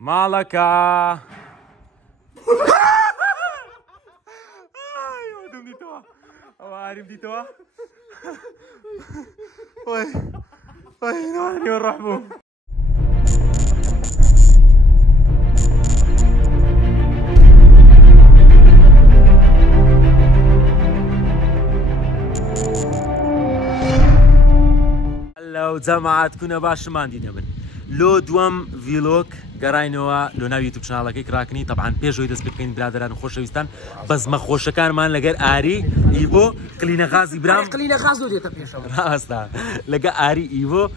مالكا دم دي توا او عارف دي توا وي نواني ونرحبو لو جماعات كنا باش ماندي نبن لو دوام فيلوك قراينوا لو ناو يوتيوب شانالك كراكني طبعا بيجو يدس بكين برادران خوشويستان بس ما خوش كان مان لقى اري ايفو قلينا غاز ابراهيم قلينا غاز ودي تبيشو راستا لقى اري ايفو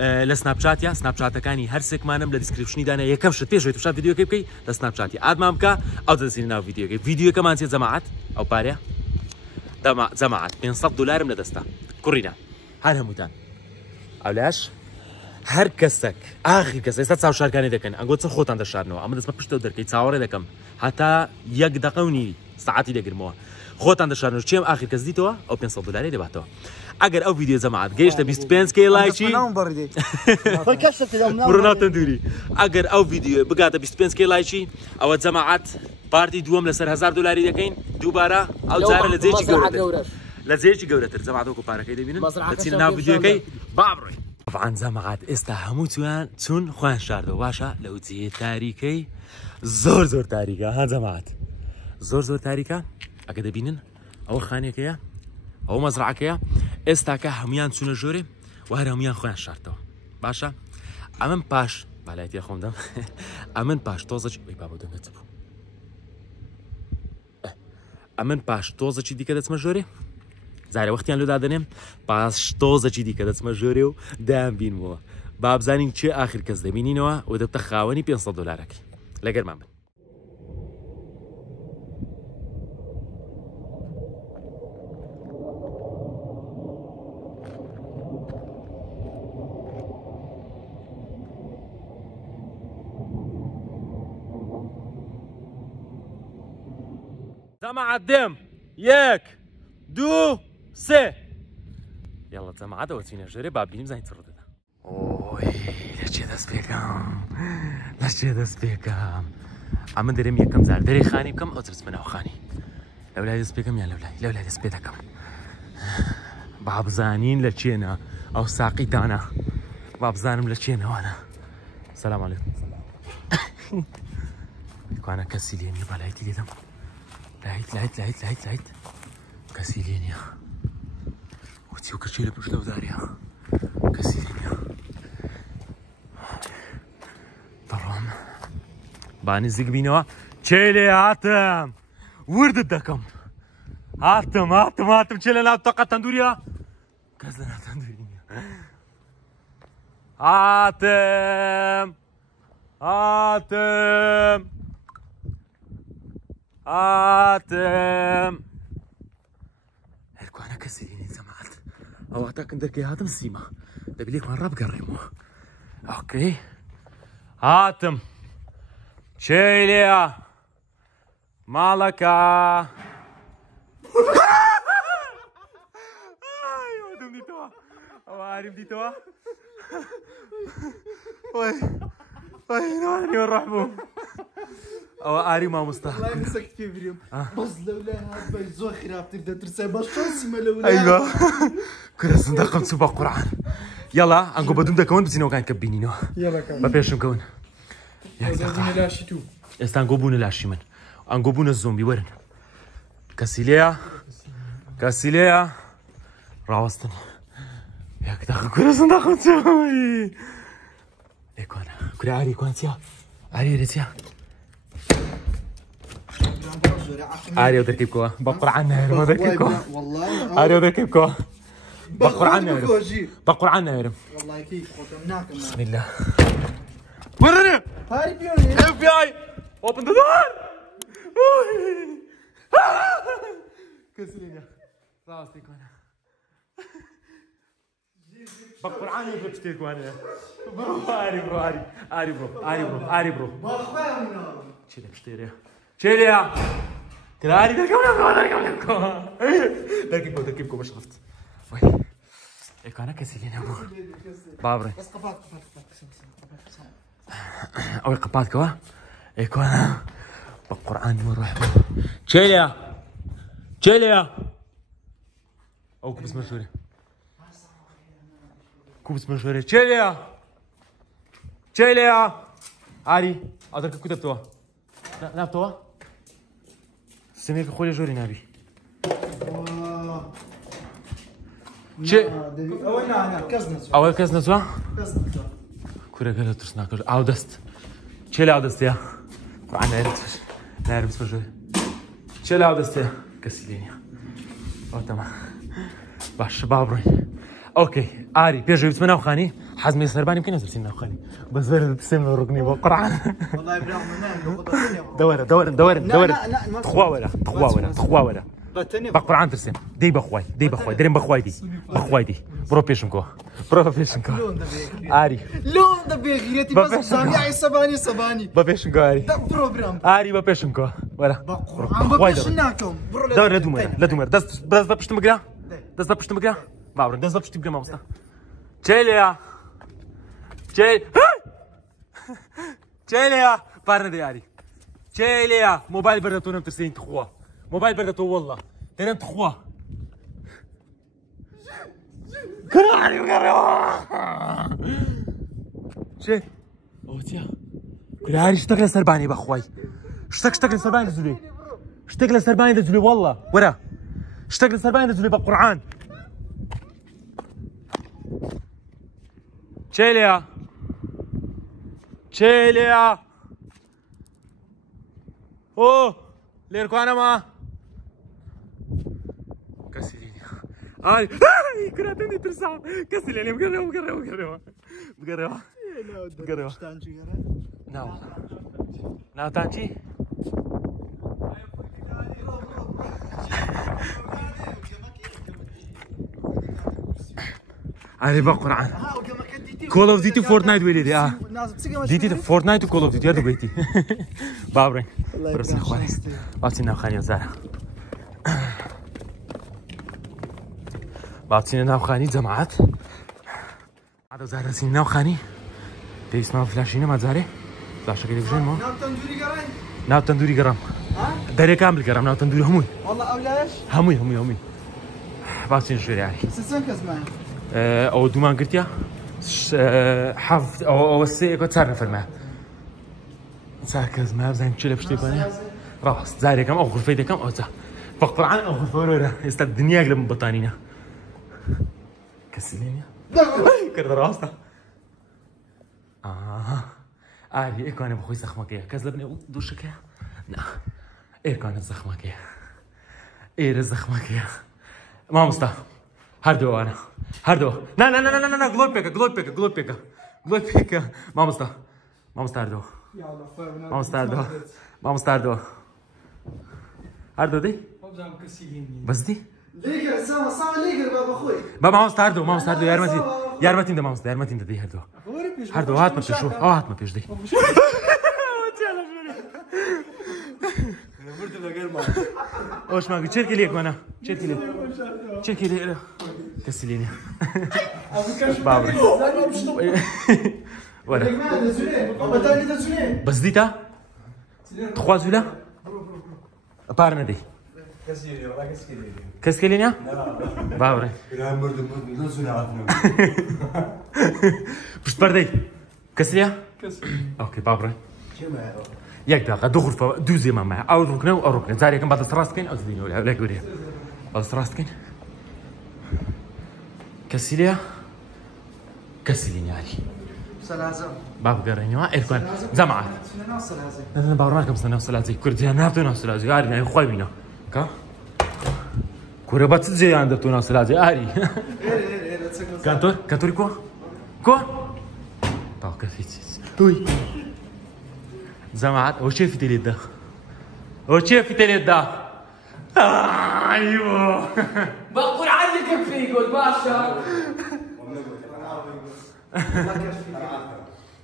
لسناب شات يا سناب شات كاني هر سك مانم لديسكريبشن دانا يكم شت بيجو يوتيوب شات فيديو كيف لسناب شات اد مامكا او تسينا فيديو كمان سي جماعات او باريا جماعات $500 من دستا كورينا هذا متان اولاش هر کەسێک ئاخر کەس ئێستا چاو شارکانی دەکەن ئەنگۆ چ خۆتان دەشارنەوە ئەمە دەستمە پشتەوە دەرکەی چاوەڕێ دەکەم هەتا یەک دەقەونی ساعتی دەگرمەوە خۆتان دەشارنەوە چێم ئاخر کەس دیتەوە ئەو $500 دەباتەوە ئەگەر ئەو ڤیدیۆ جەماعەت گەیشتە 25K لایکی بڕۆناوتەن دووری ئەگەر ئەو ڤیدیۆ بگاتە 25K لایکی ئەوە جەماعەت پارتی دووەم لەسەر $1000 دەکەین دووبارە ئەو جارە لە جێکی گەورەتر لە جێکی گەورەتر جەماعەت وەکو پارەکەی دەبینن دەچینە ناو ڤیدیۆکەی با بڕۆین طبعا جماعات ئێستا هەمووتیان چون خۆیان شاردەوە باشە لەو جێ تاریکەی زۆر تاریکە ها جەماعات زۆر تاریکە ئەگە دەبینن ئەوە خانێکەیە ئەوە مەزرعەکەیە ئێستاکە هەمویان چوونە ژۆرێ و هەر هەمویان خۆیان شاردەوە باشە ئەمن پاش بالایەتیە خۆم دەم ئەمن پاش تۆزەی بابە دەنگە چ بوو ئەمن پاش تۆزەی دیکە دەچمە ژۆرێ زارێ وەختیان لەدا دەنێم پاش تۆزەی دیکە دەچمە ژۆرێ و دایان بینەوە با بزانین چێ ئاخر کەس دەبینینەوە و دەبتە خاوەنی $500 لەگەرمان بن جماعة دم 1 2 3 يلا جماعة دوتينا جري بابين زين تردد اوي ليش داس بيكم ليش داس بيكم عم ندري يكم زار دري خاني بكم او ترس منو خاني لولا داس بيكم يا لولا داس بيتكم باب زانين لتشينا او ساقي دانا باب زانم لتشينا وانا السلام عليكم انا كسيليني بلايتي دي لهيت كسيلينيا وتيو كشيله بشلو داريا كسيلينيا طبعا باني زيق بينوا تشيلي هاتم ورد الدكم هاتم تشيلنا طاقة تندوريا كزلنا تندوريا هاتم هلكو انا كسريني جماعات او اعتقد ندرك هاتم السيما دبي ليك من راب قريمو اوكي هاتم شيليا مالكا دم دي توا او عارف دي توا وي نواني ونرحبو او اري ما مستحق والله مسكت في بريم بس لولا هاد بيزو خراب تبدا ترسي باش شانسي ما لولا ايوه كنا صندوق سوبر قرعان يلا انكو بدون دكون بزينو كان كبينينو يلا كمل ما بيش مكون يا زين لاشي تو استانكو بون لاشي من انكو بون الزومبي ورن كاسيليا راوستن ياك داخل كنا صندوق تسوي ايكونا كنا عاري كوانتيا عاري ريتيا عاري وتركيبكوا بقر عنا يا وتركيبكوا والله عاري وتركيبكوا بقر عنا يا رب والله كيف قدمناك بسم الله ورني هاي بيوني FBI open the door كسرينيا راسي كوانا بقر عنا يا بشتيك وانا برو عاري برو بخوامنا تشيلي بشتيريا تشيليا كراري تركيبكو باش خفت وي ايكو انا كسيلين يا ابو بابري بس قفات أو قبات كوا إيكوانا بالقرآن وروح تشيليا تشيليا أو كوبس مشهورة كوبس مشهورة تشيليا تشيليا عاري أدرك كتبتوا لا نابتوا سميك خويا جوري نبي أول كاس نزوا كورا قالوا ترسنا كل عودست تشيل عودست يا قرآن نعرف مشهورة تشيل عودست يا كسليني أو تمام باش بابري اوكي عاري بيجي بتمنى وخاني حزمي سرباني يمكن ينزل سينا وخاني بس زين تسمى ركني بقرعه والله برغم دور تخوا ولا بقرعه ترسم دي بخواي درين بخواي دي برو بيشنكو عاري لون ده بيغيرتي بس سامي صباني بابيشنكو عاري ده بروجرام عاري بابيشنكو ولا بقرعه دور لا دومر داس بابشت مقرا داس بابشت مقرا Dobro, da zašto ti gremo sta? Čelija! Čelija! Parne دياري. Čelija! موبايل بردتو نم ترسين تخوا. موبايل بردتو والله. تنم تخوا. كراني وقرا. شي؟ اوتيا. كراني اشتغل سرباني بخواي. اشتغل سرباني دزولي. اشتغل سرباني دزولي والله. ورا. اشتغل سرباني دزولي بالقرآن. تشيليا اوه ليركو انا ما كسليني اي كراتني ترسع كسليني مقربه لا تانجي علي بقرعان كول اوف ديوتي فورتنايت ويلي ديتي فورتنايت وكول اوف ديوتي هذا بيتي بابرين برسنا خوالي باتينا خاني وزارة باتينا وخاني جماعات هذا وزارة سينا وخاني تيسمعوا فلاشينا ما زاري فلاش كده بجين مو ناو تندوري قرام داري كامل قرام ناو تندوري هموي والله اولاش هموي باتينا شوي يعني سنسن كزمان او دومان قرتيا حافظ او السيكو تصرف الماء ساكز ما بزين تشيل بشتي كونه راس زاري كم او غرفيتي كم او فقرعان او غرفورة است الدنيا قلب بطانينا كسلينيا كرد راسنا عادي ايه كان بخوي زخمكيه كذبني دوشكيه لا ايه كانت زخمكيه ايه زخمكيه ما مصطفى هردو انا هردو لا جلوب بيكا ما مصطفى هردو ما مصطفى هردو دي بس دي ليجر سما ليجر بابا اخوي بابا ما مصطفى هردو يارمتين ده ما مصطفى يارمتين ده دي هردو هات ما تشوف هات ما فيش دي اوش ما تشيركي ليك وانا تشيركي لي كسليني بابري ولا بس ديتا تخوا زولا بارنا دي كسكيلينيا بابري مش بردي كسليا اوكي بابري ياك دقيقة دو غرفة دوزي ما معه أو ركنة أو ركنة زاري كم بعد سراستكين أو زديني ولا لا كبرية بعد سراستكين كسليني علي سلازم باب قريني ما إلكون زمعة أنا بورناكم سنة سلازي كرديا نابتونا سلازي عاري ناي خوي بينا كا كوربات زي عندتونا سلازي عاري كانتور كو طاق كفيتي توي زمعت وش في تليدا ايوه بقول عليك في قول باشا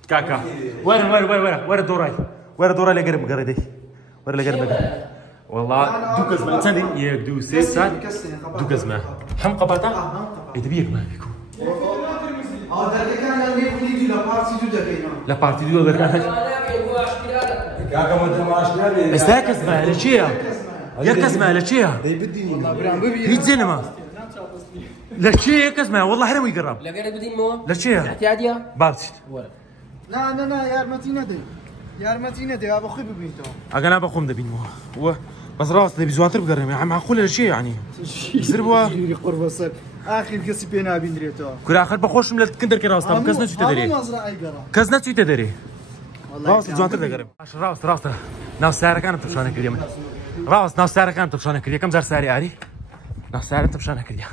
كاكا وين دوراي اللي قرب قردي وين اللي قرب والله دوك زمان ثاني ياك دو سيسان دوك زمان حمقى باتا يتبيك ما فيكم هذا كان اللي يجي لبارتي دو دقيقة. لا بارتي دو دركان كاكا ما عشنا بس هيك اسمها لشيا يا اسمها لشيا هي زينما لشيا هيك اسمها والله حرام يقرب لا قاعد بدين مو لشيا احتياجية بارتي لا يا رمتينا دي ابو خبي بينتو. انا بقوم دبين مو بس راس دبي زوانتر بقرب يعني معقول لشيا يعني يزربوا قرب صار اخر قصي بينا بندريتو. كل اخر بخوش من كندر كراس طب كزنا شو تدري كزنا شو تدري راس زوانتر بقرب راس ناس سعر كان تبشانه كريم راس ناس سعر كان تبشانه كريم كم زار سعري عاري ناس سعر تبشانه كريم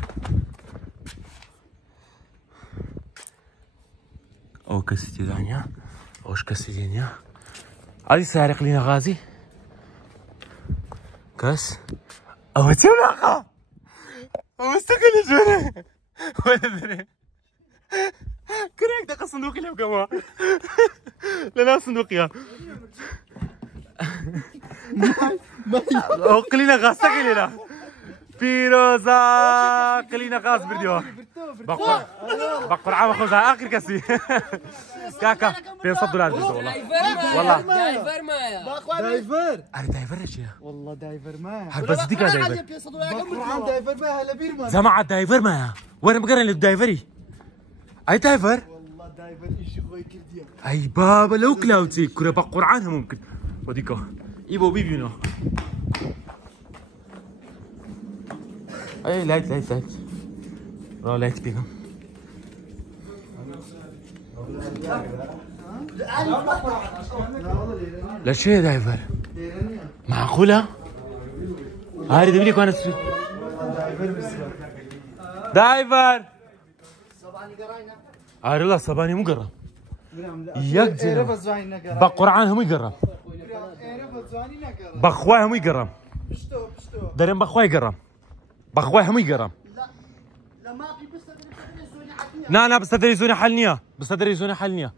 او كسيتي دانيا اوش كسيتي دانيا هذه سارق لينا غازي كاس او تملقه مستقل جونا ولا دري كريك دقه صندوقي لهم كمان لا صندوقيا او قلينا غاز تقلينا فيروزا قلينا غاز برديو بقر عام خوزها اخر كاسي كاكا $500 والله دايفر مايا دايفر اري دايفر ايش والله دايفر ما هل بس ديك دايفر بقران دايفر ما هلا بيرمان زعما دايفر ما وين بقرن الدايفري اي دايفر والله دايفر ايش خوي كرديا اي بابا لو كلاوتي كره بقرعانها ممكن وديكو ايبو بيبينو اي لايت را لايت بيهم لا شيء دايفر معقولة؟ هاري دبليك وانا سوي دايفر هاري الله صباني مو قرب يقجنا بقرعان هم يقرب بخواي هم يقرب درين بخواي يقرب بخواي هم يقرب لا بس تدريزوني حلنيا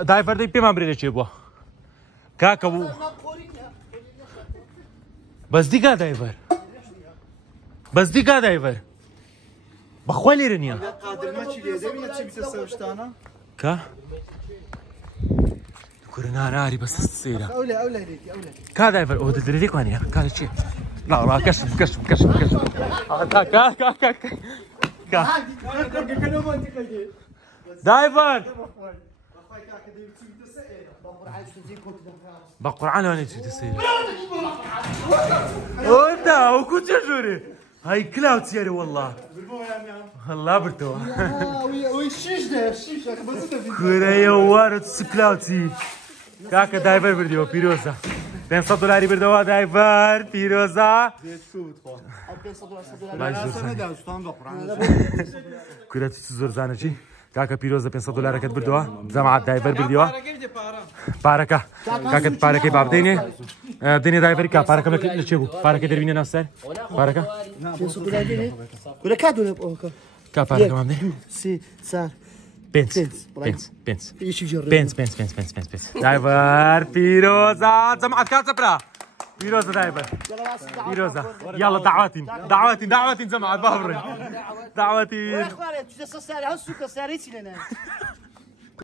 دايفر دي بيما بريلي تشيبوا كاكا بس دي قا دايفر بخوالي رنيا قادر ما تشيلي زي ما تشي بتسويشتانا كا كورنا ناري بس السيرة اولى ليك كا دايفر او تدري ليك وانيا كا شي لا كشف كا دايفر بقرعان وانا تشي تسير وانت وكنت جوري هاي كلاود سياري والله الله برتو والشيش ده الشيش بس كوريا وارد سكلاوتي كاكا دايفر برديو بيروزا $500 بردوا دايفر بيروزا كوريا تشزور زانجي كاكا بيروزا $500 كت بردوا زعما دايفر برديو باركا كاكا باركا بابديني ديني دايفر كا باركا لتشيبو باركا دربيني نفسه باركا ولا كادو نبقى كا باركا مامدي سي صار بنس ايش يجرب بنس دايفر بيروزا زعما كاتبرا بيروزا دايفر بيروزا يلا دعواتي زعما بابري دعواتي اخواني تجلس الساري هالسوق الساري لنا